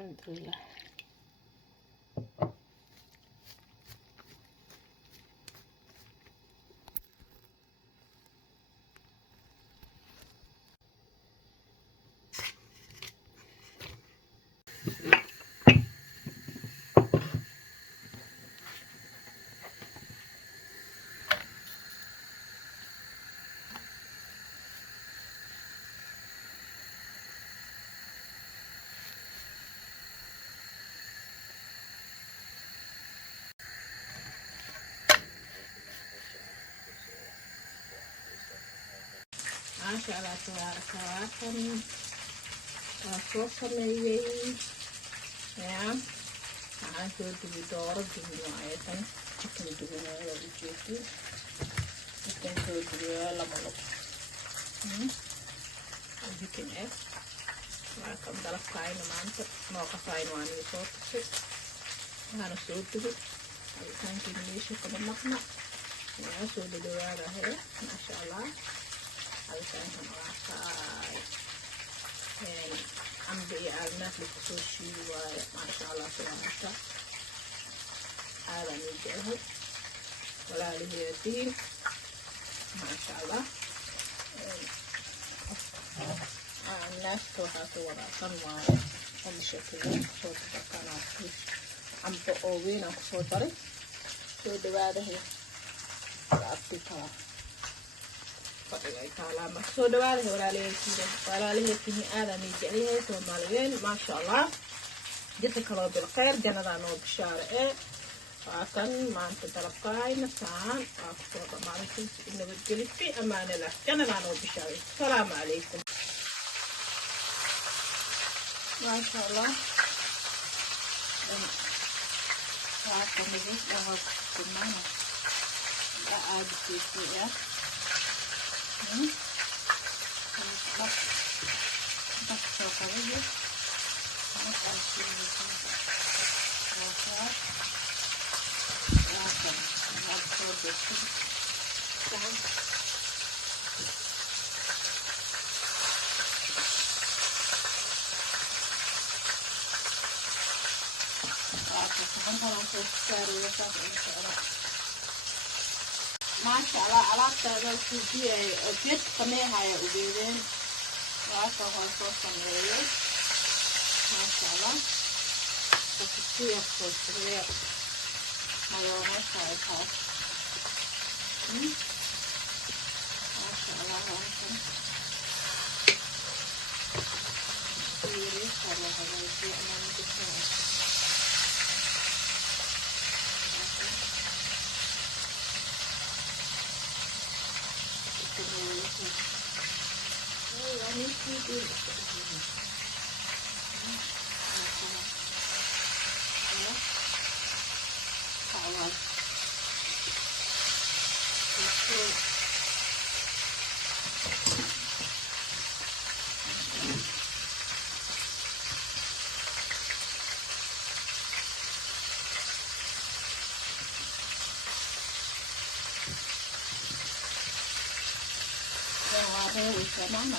Alhamdulillah. Masha Allah, tabaaraka Allah. Kan waa soo sameeyey yaa waxaan soo dubi dooro dubi waaye tan chicken dubinaya ujeedo chicken soo dubiyaa lama labo chicken egg waa kan dalabkaayna maanta noo qasaayna waa nii soo tusay waxaana soo dubi cabitaankii meesha kama maqna waa soo dhadhawaadahay maasha Allah. cabitaankan waa kaay cambe iyo aalmaad lagu soo shiidi waaye maasha Allah subxaanaka aadaan ii jeclahay walaaliheediin maasha Allah. naafka waxaa ku wadaaqan waaye hamshakida kusoo dabakanaa cambe oo weyn aan kusoo daray soo dhawaadahay abti kala soo dhawaada walaalaheedkiin aadaan ii jeclahay Soomaaliyeed maasha Allah. jidka kaloo bilkhayr jannada noo bishaare ee waa kan maanta dalabkaayna taan waa kusoo dhamaaday nabadgelyo fi amaane lah jannada noo bishaare. Assalaamu calaykum. maasha Allah. waa kan nabad dhaho kumaana aad fiican bas soo qabayo markaan shiilaysan waasaar laakan maad soo degsad sahan waaka sahantadan soo saaraya saas ula socda maasha Allah. alaabtaada suujiye geed sameehaya ugeedeen waaka waan soo sameeyay maasha Allah. kusiya soo sameeyo mayoneesa ay taas maasha Allah. waankan yariisa la hagaajiyo amaan dukaya Mama.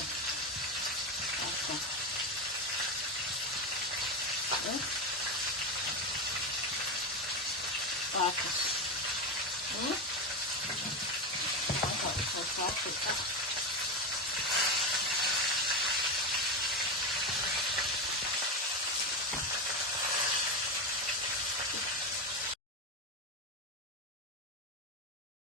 Okay. Okay.